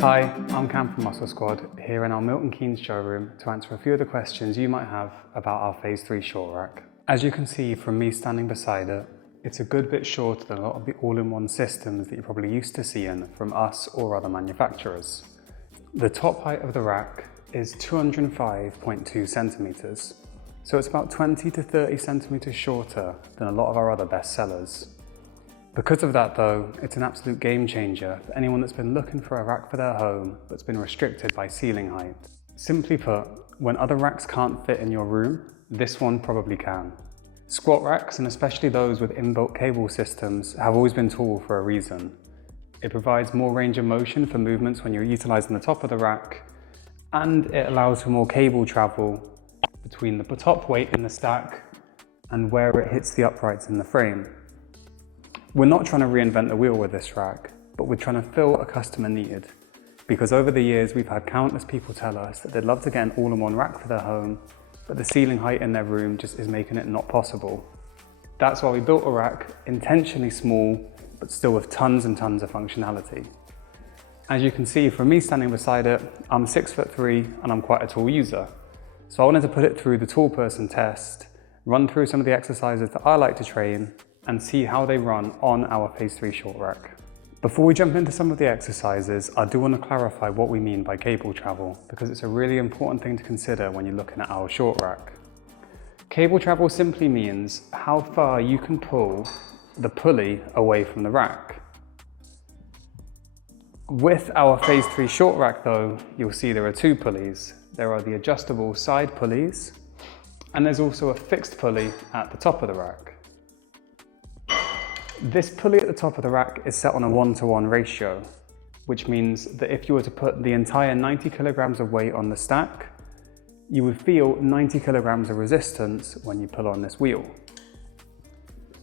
Hi, I'm Cam from MuscleSquad, here in our Milton Keynes showroom to answer a few of the questions you might have about our Phase 3 short rack. As you can see from me standing beside it, it's a good bit shorter than a lot of the all-in-one systems that you're probably used to seeing from us or other manufacturers. The top height of the rack is 205.2 centimeters, so it's about 20 to 30 centimeters shorter than a lot of our other best sellers. Because of that though, it's an absolute game changer for anyone that's been looking for a rack for their home but's been restricted by ceiling height. Simply put, when other racks can't fit in your room, this one probably can. Squat racks, and especially those with inbuilt cable systems, have always been tall for a reason. It provides more range of motion for movements when you're utilising the top of the rack, and it allows for more cable travel between the top weight in the stack and where it hits the uprights in the frame. We're not trying to reinvent the wheel with this rack, but we're trying to fill a customer need. Because over the years, we've had countless people tell us that they'd love to get an all-in-one rack for their home, but the ceiling height in their room just is making it not possible. That's why we built a rack intentionally small, but still with tons and tons of functionality. As you can see from me standing beside it, I'm 6'3" and I'm quite a tall user. So I wanted to put it through the tall person test, run through some of the exercises that I like to train, and see how they run on our Phase 3 short rack. Before we jump into some of the exercises, I do want to clarify what we mean by cable travel, because it's a really important thing to consider when you're looking at our short rack. Cable travel simply means how far you can pull the pulley away from the rack. With our Phase 3 short rack though, you'll see there are two pulleys. There are the adjustable side pulleys, and there's also a fixed pulley at the top of the rack. This pulley at the top of the rack is set on a 1-to-1 ratio, which means that if you were to put the entire 90 kilograms of weight on the stack, you would feel 90 kilograms of resistance when you pull on this wheel.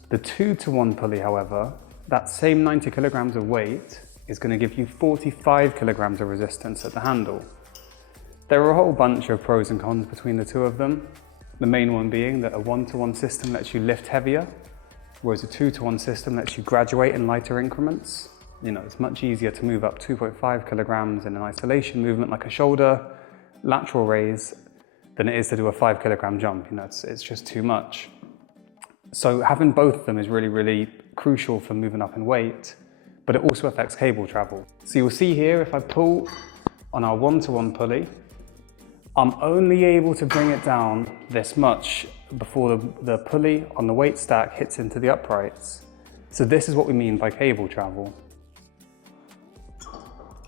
The 2-to-1 pulley, however, that same 90 kilograms of weight is going to give you 45 kilograms of resistance at the handle. There are a whole bunch of pros and cons between the two of them, the main one being that a 1-to-1 system lets you lift heavier, whereas a 2-to-1 system lets you graduate in lighter increments. You know, it's much easier to move up 2.5 kilograms in an isolation movement like a shoulder, lateral raise, than it is to do a 5 kilogram jump. You know, it's just too much. So having both of them is really, really crucial for moving up in weight, but it also affects cable travel. So you'll see here, if I pull on our 1-to-1 pulley, I'm only able to bring it down this much before the pulley on the weight stack hits into the uprights. So this is what we mean by cable travel.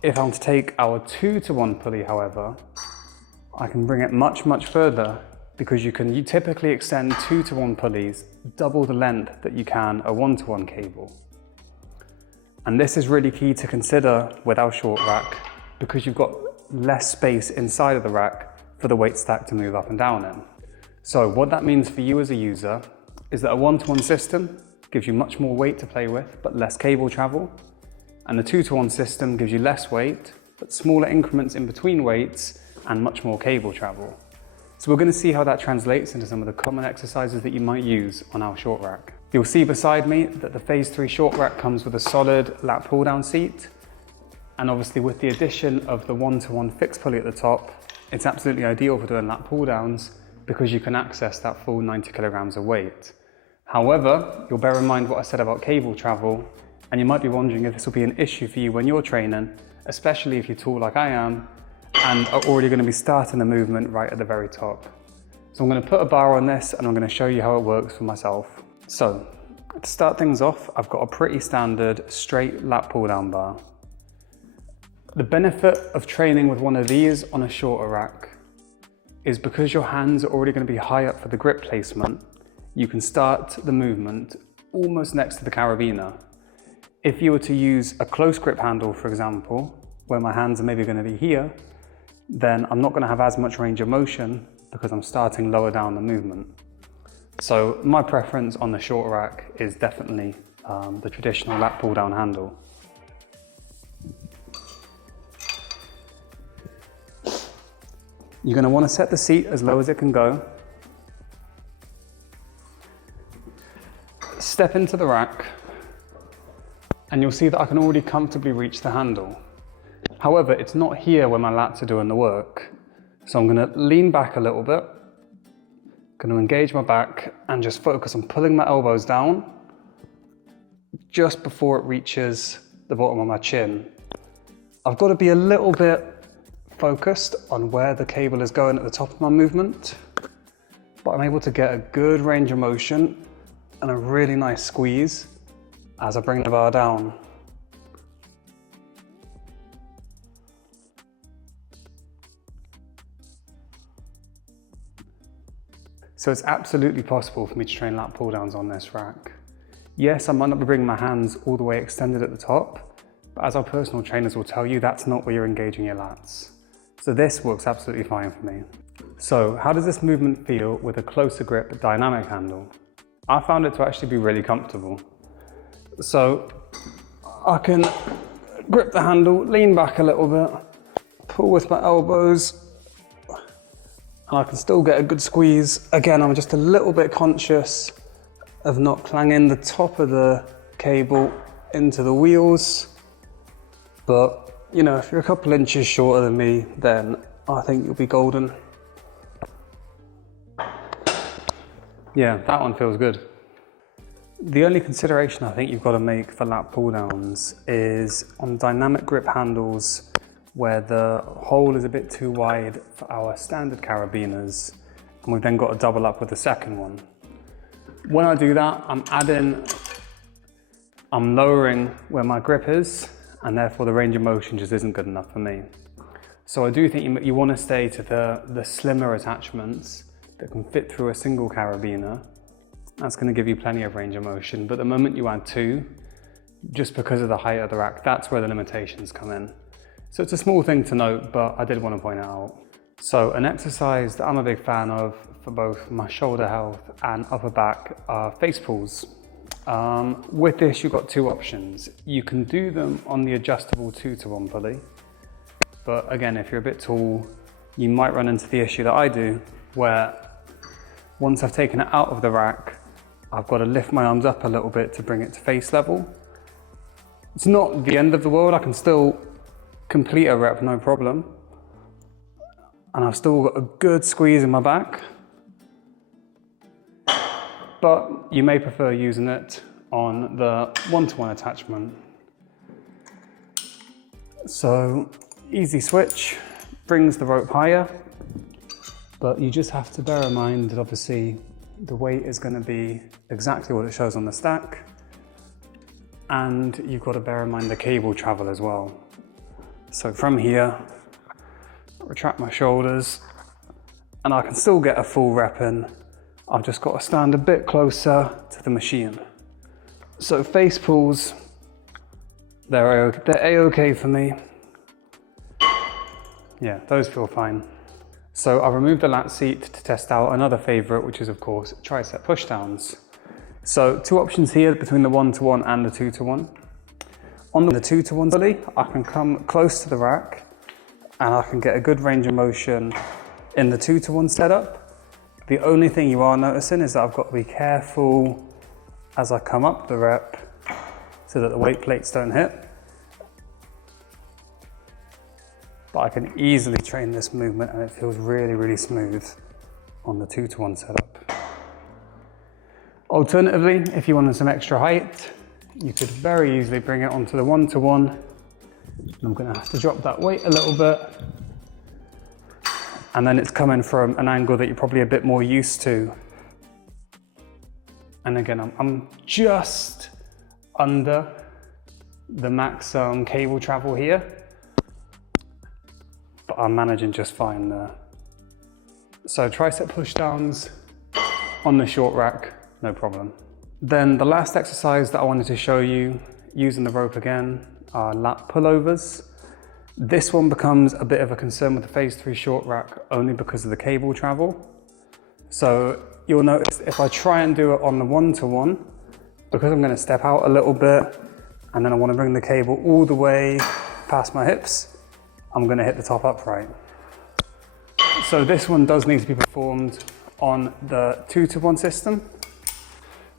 If I'm to take our 2-to-1 pulley, however, I can bring it much, much further, because you typically extend 2-to-1 pulleys double the length that you can a 1-to-1 cable. And this is really key to consider with our short rack, because you've got less space inside of the rack for the weight stack to move up and down in. So what that means for you as a user is that a 1-to-1 system gives you much more weight to play with, but less cable travel. And the 2-to-1 system gives you less weight, but smaller increments in between weights and much more cable travel. So we're going to see how that translates into some of the common exercises that you might use on our short rack. You'll see beside me that the Phase 3 short rack comes with a solid lat pull down seat. And obviously with the addition of the 1-to-1 fixed pulley at the top, it's absolutely ideal for doing lat pull downs because you can access that full 90 kilograms of weight. However, you'll bear in mind what I said about cable travel, and you might be wondering if this will be an issue for you when you're training, especially if you're tall like I am, and are already going to be starting the movement right at the very top. So I'm going to put a bar on this and I'm going to show you how it works for myself. So, to start things off, I've got a pretty standard straight lat pull down bar. The benefit of training with one of these on a shorter rack is because your hands are already going to be high up for the grip placement, you can start the movement almost next to the carabiner. If you were to use a close grip handle, for example, where my hands are maybe going to be here, then I'm not going to have as much range of motion because I'm starting lower down the movement. So my preference on the short rack is definitely the traditional lat pull down handle. You're going to want to set the seat as low as it can go. Step into the rack, and you'll see that I can already comfortably reach the handle. However, it's not here where my lats are doing the work. So I'm gonna lean back a little bit, gonna engage my back and just focus on pulling my elbows down just before it reaches the bottom of my chin. I've got to be a little bit focused on where the cable is going at the top of my movement, but I'm able to get a good range of motion and a really nice squeeze as I bring the bar down. So it's absolutely possible for me to train lat pull downs on this rack. Yes, I might not be bringing my hands all the way extended at the top, but as our personal trainers will tell you, that's not where you're engaging your lats. So this works absolutely fine for me. So how does this movement feel with a closer grip dynamic handle? I found it to actually be really comfortable. So I can grip the handle, lean back a little bit, pull with my elbows, and I can still get a good squeeze. Again, I'm just a little bit conscious of not clanging the top of the cable into the wheels. But, you know, if you're a couple inches shorter than me, then I think you'll be golden. Yeah, that one feels good. The only consideration I think you've got to make for lat pull downs is on dynamic grip handles where the hole is a bit too wide for our standard carabiners, and we've then got to double up with the second one. When I do that, I'm lowering where my grip is, and therefore the range of motion just isn't good enough for me. So I do think you want to stay to the slimmer attachments that can fit through a single carabiner. That's going to give you plenty of range of motion, but the moment you add two, just because of the height of the rack, that's where the limitations come in. So it's a small thing to note, but I did want to point it out. So an exercise that I'm a big fan of for both my shoulder health and upper back are Facepulls. With this, you've got two options. You can do them on the adjustable 2-to-1 pulley, but again, if you're a bit tall, you might run into the issue that I do, where once I've taken it out of the rack, I've got to lift my arms up a little bit to bring it to face level. It's not the end of the world, I can still complete a rep, no problem. And I've still got a good squeeze in my back. But you may prefer using it on the 1-to-1 attachment. So, easy switch, brings the rope higher, but you just have to bear in mind that obviously the weight is going to be exactly what it shows on the stack, and you've got to bear in mind the cable travel as well. So from here, retract my shoulders, and I can still get a full rep in. I've just got to stand a bit closer to the machine. So Facepulls, they're A-okay for me. Yeah, those feel fine. So I removed the lat seat to test out another favorite, which is of course tricep pushdowns. So two options here between the 1-to-1 and the 2-to-1. On the 2-to-1 pulley, I can come close to the rack and I can get a good range of motion in the 2-to-1 setup. The only thing you are noticing is that I've got to be careful as I come up the rep so that the weight plates don't hit. But I can easily train this movement and it feels really, really smooth on the 2-to-1 setup. Alternatively, if you wanted some extra height, you could very easily bring it onto the 1-to-1. I'm going to have to drop that weight a little bit. And then it's coming from an angle that you're probably a bit more used to. And again, I'm just under the max cable travel here, but I'm managing just fine there. So tricep pushdowns on the short rack, no problem. Then the last exercise that I wanted to show you, using the rope again, are lat pullovers. This one becomes a bit of a concern with the phase 3 short rack only because of the cable travel. So you'll notice if I try and do it on the 1-to-1, because I'm going to step out a little bit and then I want to bring the cable all the way past my hips, I'm going to hit the top upright. So this one does need to be performed on the 2-to-1 system,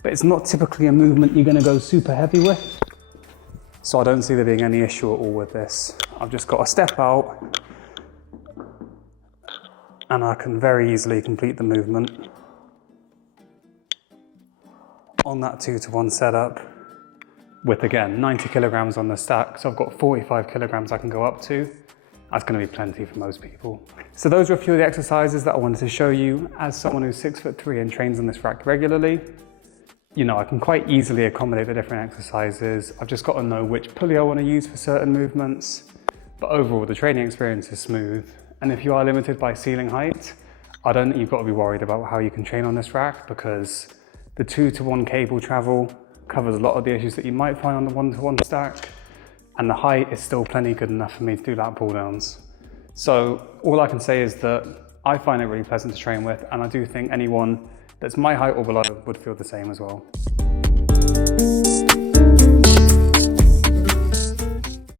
but it's not typically a movement you're going to go super heavy with. So I don't see there being any issue at all with this. I've just got to step out and I can very easily complete the movement on that 2 to 1 setup with, again, 90 kilograms on the stack. So I've got 45 kilograms I can go up to. That's going to be plenty for most people. So those are a few of the exercises that I wanted to show you. As someone who's 6'3" and trains on this rack regularly, you know, I can quite easily accommodate the different exercises. I've just got to know which pulley I want to use for certain movements. But overall, the training experience is smooth. And if you are limited by ceiling height, I don't think you've got to be worried about how you can train on this rack, because the 2 to 1 cable travel covers a lot of the issues that you might find on the 1 to 1 stack. And the height is still plenty good enough for me to do lat pull downs. So all I can say is that I find it really pleasant to train with, and I do think anyone that's my height or below would feel the same as well.